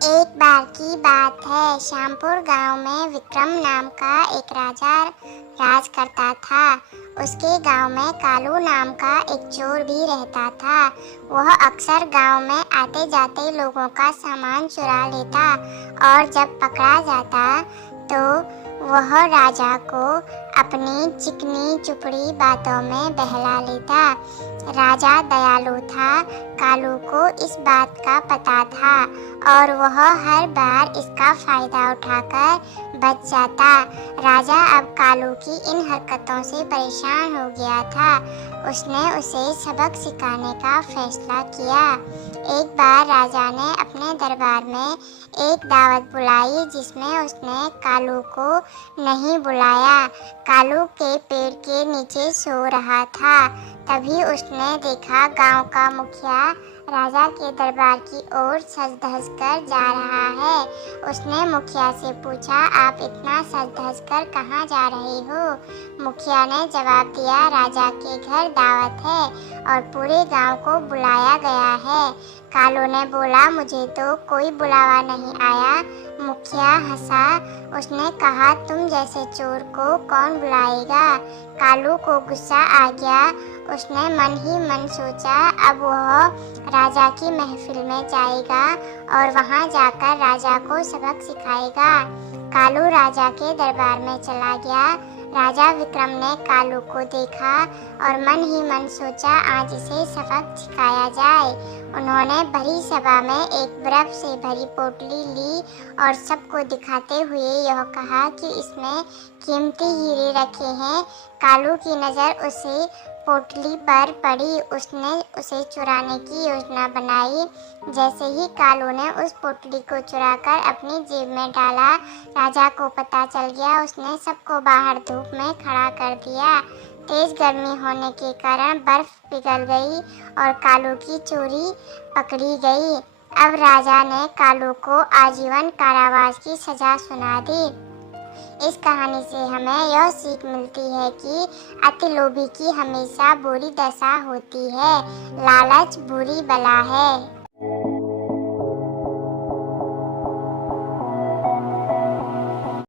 एक बार की बात है। श्यामपुर गांव में विक्रम नाम का एक राजा राज करता था। उसके गांव में कालू नाम का एक चोर भी रहता था। वह अक्सर गांव में आते जाते लोगों का सामान चुरा लेता और जब पकड़ा जाता तो वह राजा को अपनी चिकनी चुपड़ी बातों में बहला लेता। राजा दयालु था। कालू को इस बात का पता था और वह हर बार इसका फायदा उठाकर बच जाता। राजा अब कालू की इन हरकतों से परेशान हो गया था। उसने उसे सबक सिखाने का फैसला किया। एक बार राजा ने अपने दरबार में एक दावत बुलाई जिसमें उसने कालू को नहीं बुलाया। कालू के पेड़ के नीचे सो रहा था। तभी उसने देखा गांव का मुखिया राजा के दरबार की ओर सज धज कर जा रहा है। उसने मुखिया से पूछा, आप इतना सज धज कर कहाँ जा रहे हो? मुखिया ने जवाब दिया, राजा के घर दावत है और पूरे गांव को बुलाया गया है। कालू ने बोला, मुझे तो कोई बुलावा नहीं आया। मुखिया हंसा। उसने कहा, तुम जैसे चोर को कौन बुलाएगा? कालू को गुस्सा आ गया। उसने मन ही मन सोचा, अब वह राजा की महफिल में जाएगा और वहां जाकर राजा को सबक सिखाएगा। कालू राजा के दरबार में चला गया। राजा विक्रम ने कालू को देखा और मन ही मन सोचा, आज इसे सबक सिखाया जाए। उन्होंने भरी सभा में एक बर्फ से भरी पोटली ली और सबको दिखाते हुए यह कहा कि इसमें कीमती हीरे रखे हैं। कालू की नज़र उसे पोटली पर पड़ी। उसने उसे चुराने की योजना बनाई। जैसे ही कालू ने उस पोटली को चुराकर अपनी जेब में डाला, राजा को पता चल गया। उसने सबको बाहर धूप में खड़ा कर दिया। तेज गर्मी होने के कारण बर्फ पिघल गई और कालू की चोरी पकड़ी गई। अब राजा ने कालू को आजीवन कारावास की सजा सुना दी। इस कहानी से हमें यह सीख मिलती है कि अति लोभी की हमेशा बुरी दशा होती है। लालच बुरी बला है।